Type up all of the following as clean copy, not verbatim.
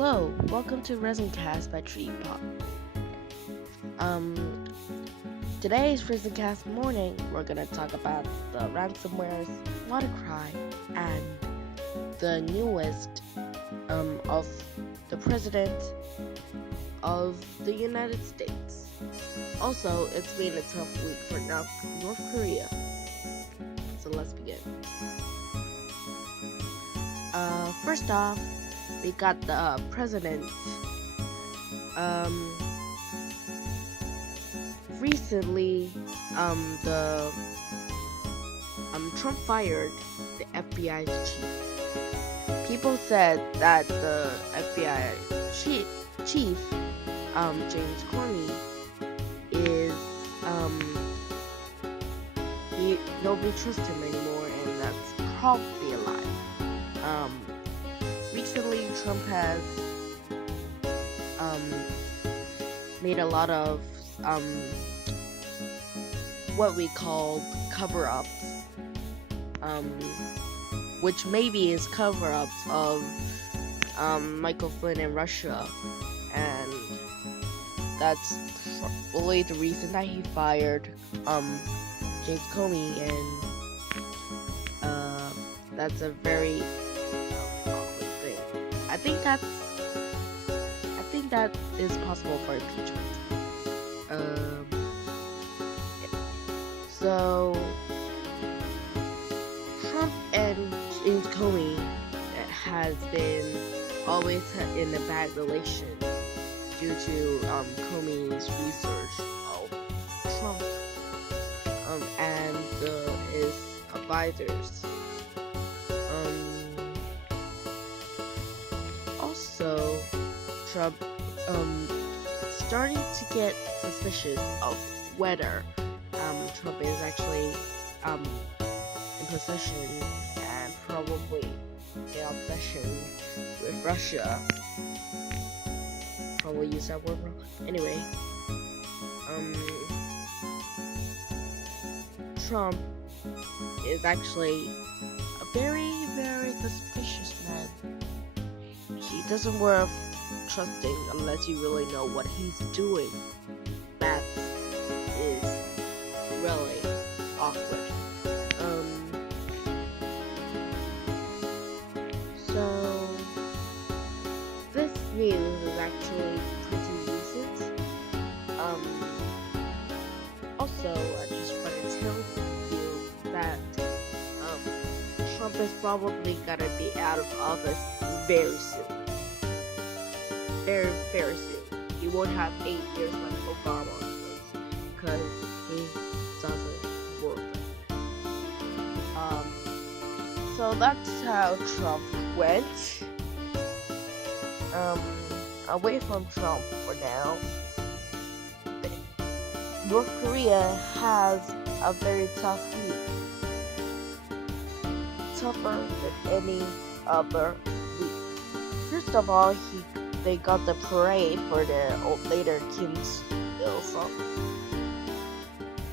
Hello, welcome to RecentCast by TreePodcast. Um, Today is RecentCast morning. We're gonna talk about the ransomwares, Wannacry, and the newest of the president of the United States. Also, it's been a tough week for North Korea. So let's begin. First off, we got the president. Recently, the Trump fired the FBI's chief. People said that the FBI chief, James Comey, is nobody trusts him anymore, and that's probably a lie. Recently, Trump has made a lot of what we call cover-ups, which maybe is cover-ups of Michael Flynn in Russia, and that's probably the reason that he fired James Comey, and that's a very awkward thing. I think that is possible for impeachment. So Trump and James Comey has been always in a bad relation due to Comey's research of Trump and his advisors. Also, Trump starting to get suspicious of whether Trump is actually in possession and probably in obsession with Russia. Probably use that word wrong. Anyway, Trump is actually a very, very suspicious man. He doesn't worth trusting unless you really know what he's doing. That is really awkward. So this news is actually pretty recent. Also, I just want to tell you that Trump is probably gonna be out of office very soon. Very, very soon. He won't have 8 years like Obama was, because he doesn't work. So that's how Trump went. Away from Trump for now. North Korea has a very tough week. Tougher than any other week. First of all, they got the parade for the later Kim Il-sung.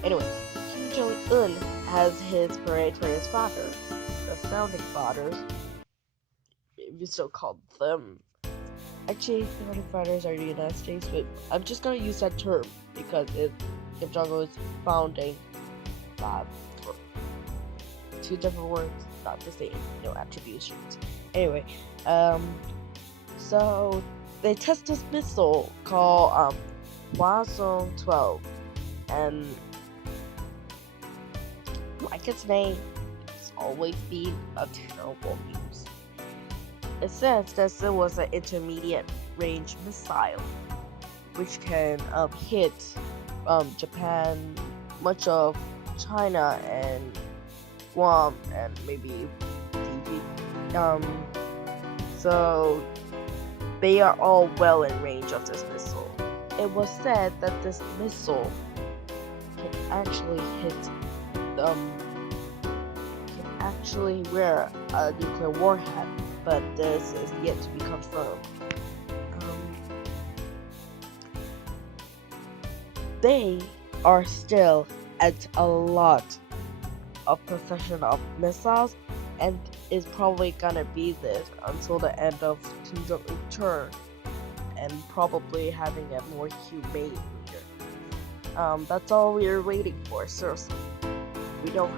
Anyway, Kim Jong-un has his parade for his father, the founding fathers, if you still call them. Actually, founding fathers are the United States, but I'm just gonna use that term because Kim Jong-un's founding father. Two different words, not the same, no attributions. Anyway, so they test this missile called Hwasong 12, and like its name, it's always been a terrible news. It says that it was an intermediate range missile, which can hit Japan, much of China, and Guam, and maybe Fiji. So they are all well in range of this missile. It was said that this missile can actually wear a nuclear warhead, but this is yet to be confirmed. They are still at a lot of possession of missiles, and is probably gonna be this until the end of Kim Jong-un term, and probably having a more humane leader. That's all we're waiting for. Seriously, we don't.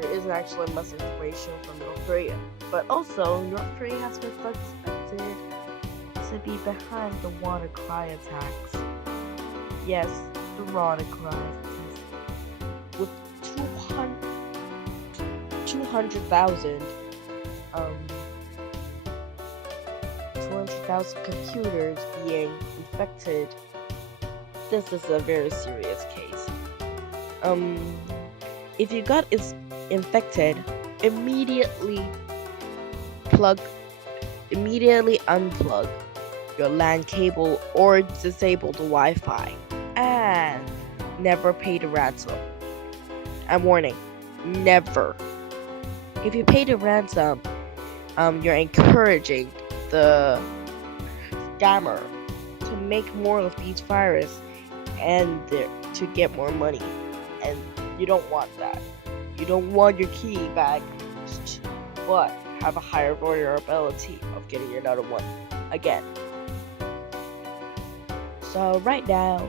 There isn't actually much information from North Korea, but also North Korea has been suspected to be behind the Wannacry attacks. Yes, the Wannacry with 200,000 um 200,000 computers being infected. This is a very serious case. If you got infected, immediately plug immediately unplug your LAN cable or disable the Wi-Fi, and never pay the ransom. I'm warning, never. If you pay the ransom, you're encouraging the scammer to make more of these viruses and to get more money, and you don't want that. You don't want your key back, but have a higher vulnerability of getting another one again. So right now,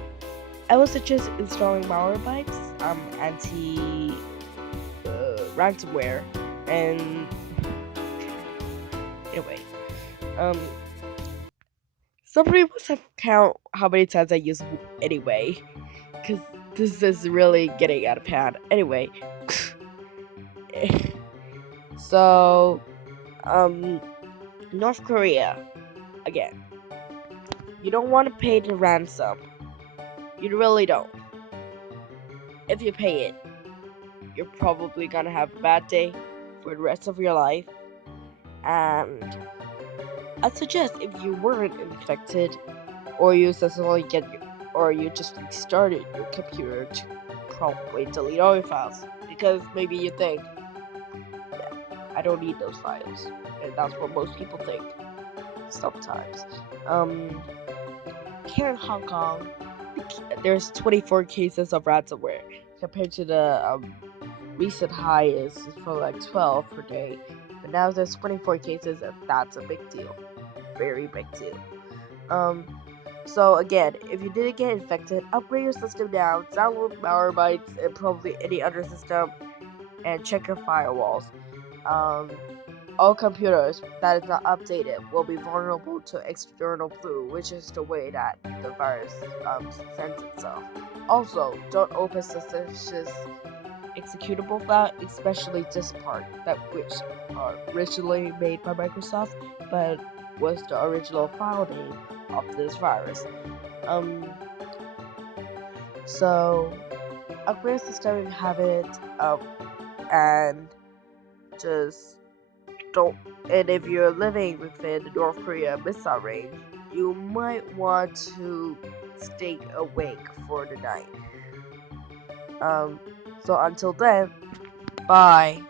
I would suggest installing Malwarebytes, anti ransomware, and anyway, somebody must have count how many times I use anyway, because this is really getting out of hand. Anyway, so North Korea again. You don't want to pay the ransom. You really don't. If you pay it, you're probably gonna have a bad day for the rest of your life. And I suggest if you weren't infected, or you successfully or you just restarted your computer, to probably delete all your files, because maybe you think, yeah, I don't need those files, and that's what most people think. Sometimes, here in Hong Kong, there's 24 cases of ransomware compared to the recent high is for like 12 per day, but now there's 24 cases, and that's a big deal, very big deal. So again, if you didn't get infected, upgrade your system now, download Malwarebytes and probably any other system, and check your firewalls. All computers that is not updated will be vulnerable to external flu, which is the way that the virus sends itself. Also, don't open suspicious executable file, especially this part, that which are originally made by Microsoft, but was the original file name of this virus. So upgrade system if you have it, and just don't. And if you're living within the North Korea missile range, you might want to stay awake for the night. So until then, bye.